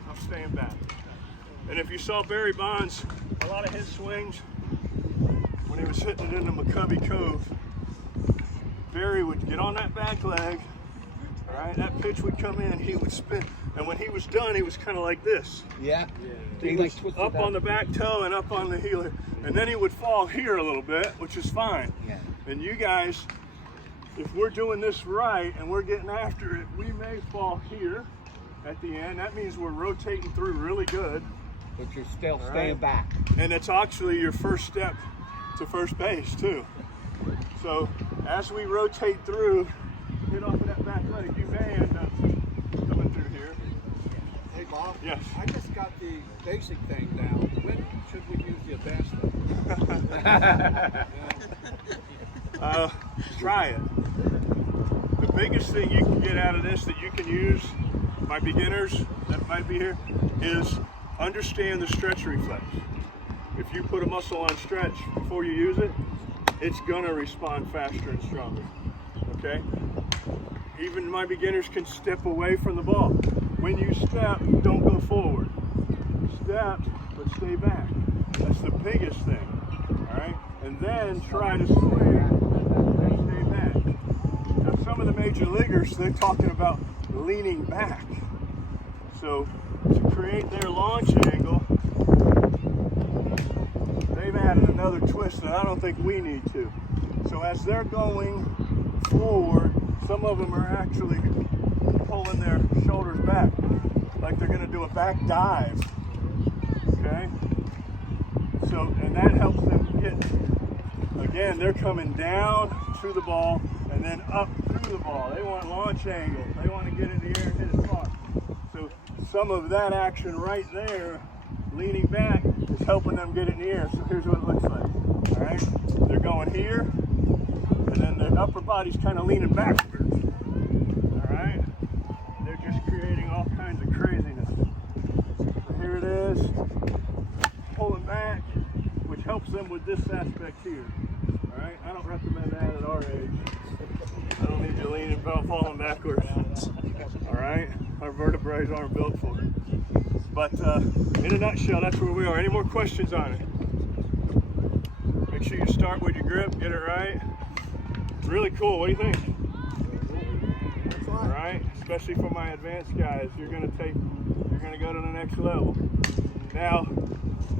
I'm staying back. And if you saw Barry Bonds, a lot of his swings, when he was hitting it into McCovey Cove, Barry would get on that back leg, all right, that pitch would come in, he would spin. And when he was done, he was kind of like this. Yeah. He was up on the back toe and up on the heel. And then he would fall here a little bit, which is fine. Yeah. And you guys, if we're doing this right and we're getting after it, we may fall here at the end. That means we're rotating through really good. But you're still All staying right. back. And it's actually your first step to first base too. So as we rotate through, hit off of that back leg, you may end up coming through here. Hey Bob. Yes. I just got the basic thing down. When should we use the advanced stuff? Try it. The biggest thing you can get out of this that you can use, my beginners that might be here, is understand the stretch reflex. If you put a muscle on stretch before you use it, it's gonna respond faster and stronger, okay? Even my beginners can step away from the ball. When you step, don't go forward. Step, but stay back. That's the biggest thing, all right? And then try to swing and stay back. Now, some of the major leaguers, they're talking about leaning back. So to create their launch angle, they've added another twist that I don't think we need to. So as they're going forward, some of them are actually pulling their shoulders back, like they're gonna do a back dive, okay? So, and that helps them get, again, they're coming down to the ball and then up through the ball. They want launch angle. They want to get in the air and hit it far. So some of that action right there, leaning back, is helping them get it in the air. So here's what it looks like, all right? They're going here, and then their upper body's kind of leaning backwards, all right? They're just creating all kinds of craziness. So here it is, pulling back, which helps them with this aspect here, all right? I don't recommend that at our age. I don't need you leaning, falling backwards, all right? Our vertebrae aren't built for it. But in a nutshell, that's where we are. Any more questions on it? Make sure you start with your grip, get it right. It's really cool. What do you think? All right, especially for my advanced guys, you're gonna go to the next level. Now,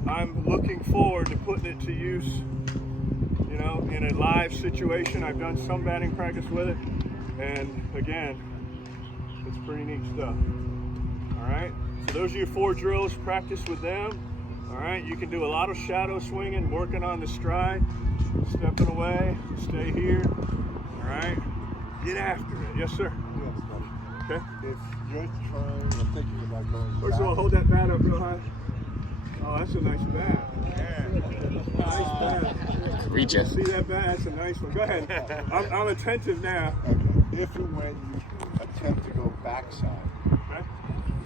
I'm looking forward to putting it to use, you know, in a live situation. I've done some batting practice with it, and again, it's pretty neat stuff. All right, so those are your 4 drills. Practice with them. All right, you can do a lot of shadow swinging, working on the stride, stepping away, stay here. All right, get after it. Yes, sir. Yes, buddy. Okay. If you're trying or thinking about going First of all, hold that bat up real high. Oh, that's a nice bat. Yeah. Nice bat. Reach it. See that bat? That's a nice one. Go ahead. I'm attentive now. Okay. If and when you attempt to go backside, Okay.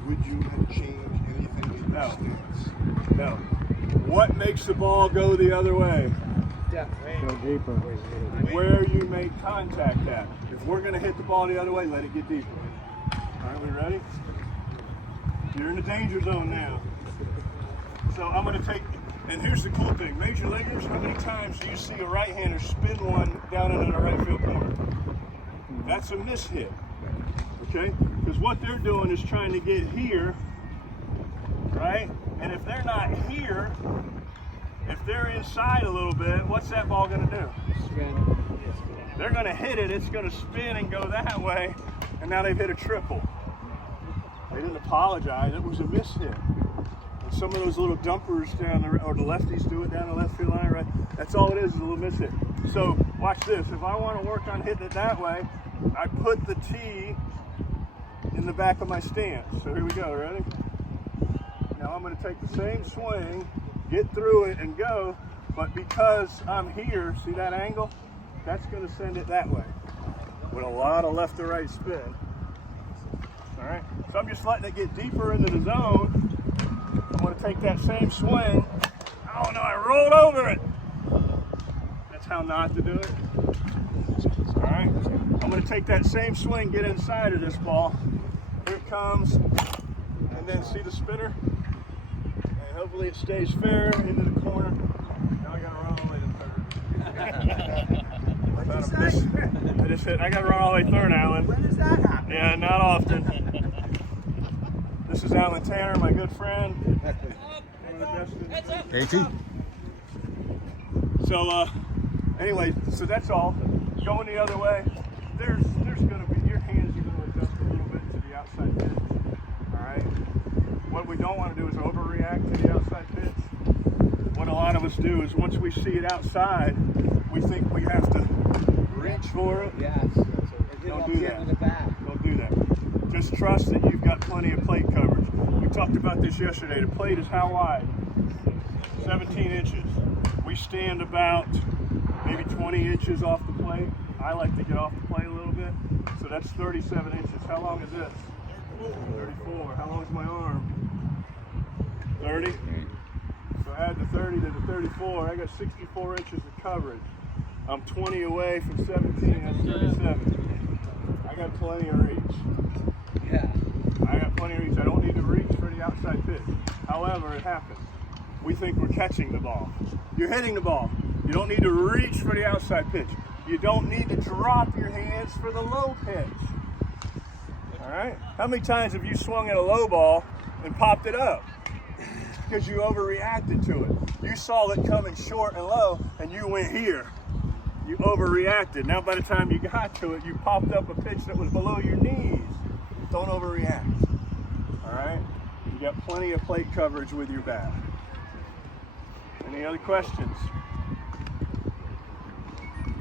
would you change anything in your No. stance? No. What makes the ball go the other way? Yeah. Go deeper. Where you make contact at. If we're going to hit the ball the other way, let it get deeper. All right, we ready? You're in the danger zone now. So I'm going to take, and here's the cool thing. Major leaguers, how many times do you see a right-hander spin one down into the right field corner? That's a miss hit, okay? Because what they're doing is trying to get here, right? And if they're not here, if if they're inside a little bit, what's that ball going to do? Spin. They're going to hit it, it's going to spin and go that way, and now they've hit a triple. They didn't apologize, it was a miss hit. And some of those little dumpers down the, or the lefties do it down the left field line, right? That's all it is a little miss hit. So watch this, if I want to work on hitting it that way, I put the tee in the back of my stance. So here we go, ready? Now I'm going to take the same swing, get through it and go, but because I'm here, see that angle? That's going to send it that way with a lot of left to right spin. All right, so I'm just letting it get deeper into the zone. I'm going to take that same swing. Oh no, I rolled over it. That's how not to do it. All right, I'm going to take that same swing, get inside of this ball. Here it comes, and then see the spinner? And hopefully it stays fair into the corner. Now I got to run all the way to third. I just hit. I got to run all the way third, Alan. When does that happen? Yeah, not often. This is Alan Tanner, my good friend. KT. So, anyway, so that's all. Going the other way, there's going to be, your hands are going to adjust a little bit to the outside pitch. All right? What we don't want to do is overreact to the outside pitch. What a lot of us do is once we see it outside, we think we have to reach for it. Yes. Don't do that. Don't do that. Just trust that you've got plenty of plate coverage. We talked about this yesterday. The plate is how wide? 17 inches. We stand about maybe 20 inches off the plate. I like to get off the plate a little bit. So that's 37 inches. How long is this? 34. How long is my arm? 30. So add the 30 to the 34. I got 64 inches of coverage. I'm 20 away from 17. That's 37. I got plenty of reach. Yeah. I got plenty of reach. I don't need to reach for the outside pitch. However, it happens. We think we're catching the ball. You're hitting the ball. You don't need to reach for the outside pitch. You don't need to drop your hands for the low pitch. All right? How many times have you swung at a low ball and popped it up? Because you overreacted to it. You saw it coming short and low, and you went here. You overreacted. Now by the time you got to it, you popped up a pitch that was below your knees. Don't overreact. All right? You got plenty of plate coverage with your bat. Any other questions?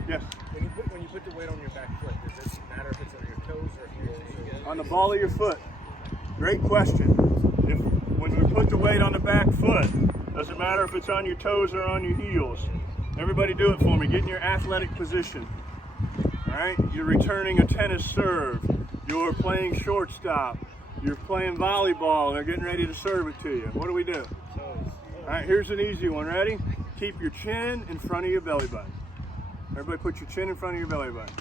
Yes? When you put the weight on your back foot, does it matter if it's on your toes or heels? On the ball of your foot. Great question. When we put the weight on the back foot, does it matter if it's on your toes or on your heels? Everybody do it for me. Get in your athletic position. All right? You're returning a tennis serve. You're playing shortstop. You're playing volleyball. They're getting ready to serve it to you. What do we do? All right, here's an easy one. Ready? Keep your chin in front of your belly button. Everybody put your chin in front of your belly button.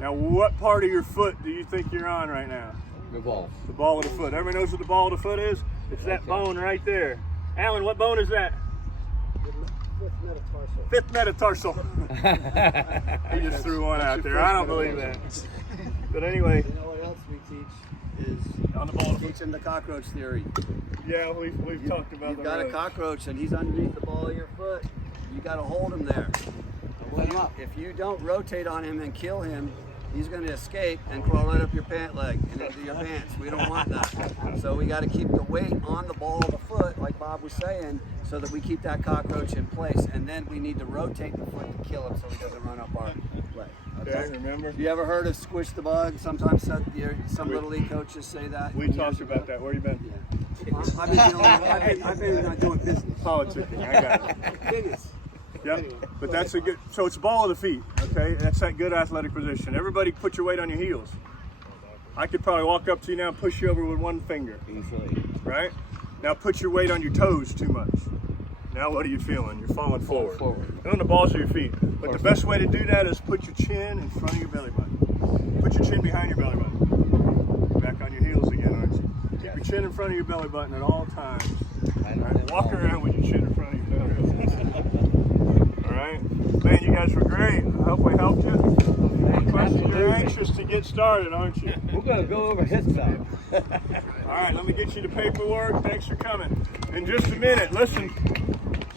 Now, what part of your foot do you think you're on right now? The ball. The ball of the foot. Everybody knows what the ball of the foot is? It's that bone right there. Alan, what bone is that? Fifth metatarsal. He just threw one out there. I don't believe that. But anyway. You know what else we teach is on the ball of the foot. teaching the cockroach theory. Yeah, we've talked about that. You've got a cockroach and he's underneath the ball of your foot. You got to hold him there. If you don't rotate on him and kill him, he's going to escape and crawl right up your pant leg and into your pants. We don't want that. So we got to keep the weight on the ball of the foot, like Bob was saying, so that we keep that cockroach in place. And then we need to rotate the foot to kill him so he doesn't run up our leg. Okay, remember? You ever heard of squish the bug? Sometimes some little league coaches say that. We talked about that. Where you been? Yeah. I've been doing business. Politicking. I got it. Business. Yep. But that's a good, so it's ball of the feet, okay? That's that good athletic position. Everybody put your weight on your heels. I could probably walk up to you now and push you over with one finger. Easily. Right? Now put your weight on your toes too much. Now what are you feeling? You're falling forward. And on the balls of your feet. But the best way to do that is put your chin in front of your belly button. Put your chin behind your belly button. Back on your heels again, aren't you? Keep your chin in front of your belly button at all times. All right? Walk around with your chin in front of your belly button. All right? Man, you guys were great. I hope we helped you. You're anxious to get started, aren't you? We're going to go over his side. All right, let me get you the paperwork. Thanks for coming. In just a minute, listen.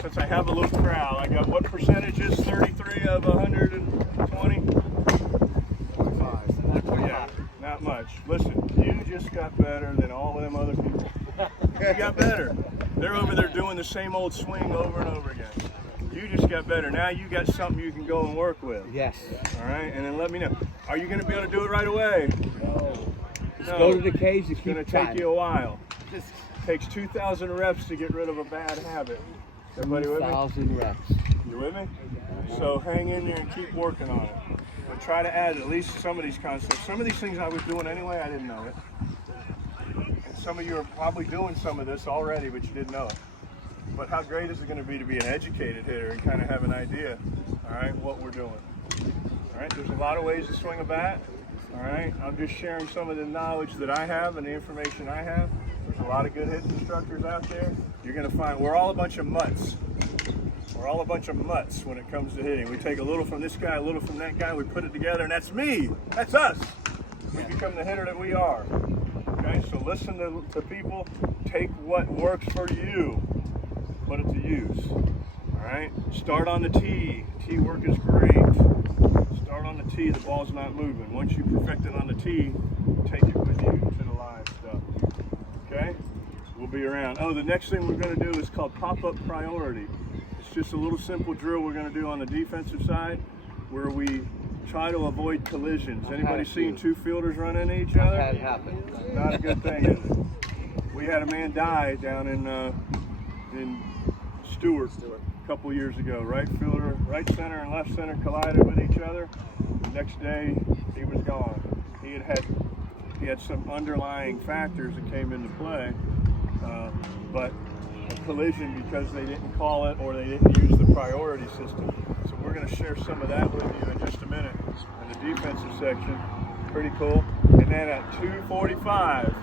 since I have a little crowd, I got what percentage is 33 of 120? 25. Yeah, not much. Listen, you just got better than all of them other people. You got better. They're over there doing the same old swing over and over again. You just got better. Now you got something you can go and work with. Yes. All right, and then let me know. Are you going to be able to do it right away? No. No. Go to the cage and It's going to keep take time. you a while. It takes 2,000 reps to get rid of a bad habit. Everybody with me? 2,000 reps. You with me? So hang in there and keep working on it. But try to add at least some of these concepts. Some of these things I was doing anyway, I didn't know it. And some of you are probably doing some of this already, but you didn't know it. But how great is it going to be an educated hitter and kind of have an idea, all right, what we're doing. All right, there's a lot of ways to swing a bat. All right, I'm just sharing some of the knowledge that I have and the information I have. There's a lot of good hitting instructors out there. You're going to find we're all a bunch of mutts. We're all a bunch of mutts when it comes to hitting. We take a little from this guy, a little from that guy, we put it together, and that's me. That's us. We become the hitter that we are. Okay, so listen to people. Take what works for you. Put it to use. All right, start on the tee. Tee work is great. Start on the tee, the ball's not moving. Once you perfect it on the tee, take it with you to the live stuff. Okay? We'll be around. Oh, the next thing we're going to do is called pop-up priority. It's just a little simple drill we're going to do on the defensive side where we try to avoid collisions. Anybody seen two fielders run into each other? That happened. Not a good thing, is it? We had a man die down in Stewart a couple years ago. Right fielder, right center and left center collided with each other. The next day, he was gone. He had some underlying factors that came into play, but a collision because they didn't call it or they didn't use the priority system. So we're going to share some of that with you in just a minute in the defensive section. Pretty cool. And then at 2:45.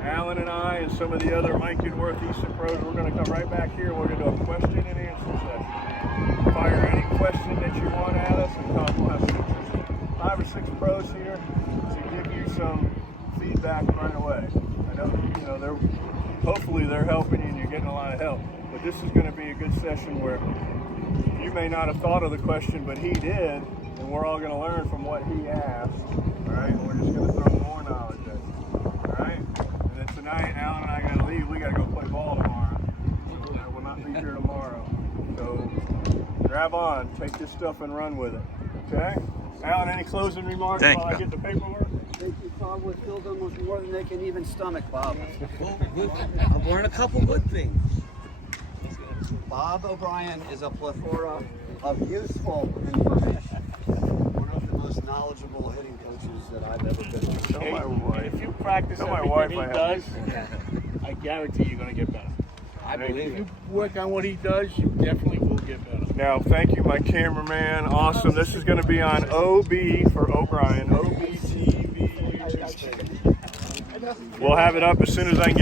Alan and I and some of the other Mike and Worth Easton pros, we're going to come right back here and we're going to do a question and answer session. Fire any question that you want at us and we'll have 5 or 6 pros here to give you some feedback right away. I know, hopefully they're helping you and you're getting a lot of help. But this is going to be a good session where you may not have thought of the question, but he did, and we're all going to learn from what he asked. All right, and we're just going to throw more knowledge at you. All right. Tonight, Alan and I got to leave. We got to go play ball tomorrow. We'll not be here tomorrow. So grab on, take this stuff and run with it. Okay? Alan, any closing remarks while I get the paperwork? Thank you, Bob. We filled them with more than they can even stomach, Bob. I've learned a couple good things. Bob O'Brien is a plethora of useful information. One of the most knowledgeable hitting coaches that I've ever been with. Tell my wife. If you practice Tell my everything wife he I have does, these. I guarantee you're going to get better. I If believe you it. work on what he does, you definitely will get better. Now, thank you, my cameraman. Awesome. This is going to be on OB for O'Brien. OBTV YouTube channel. We'll have it up as soon as I can get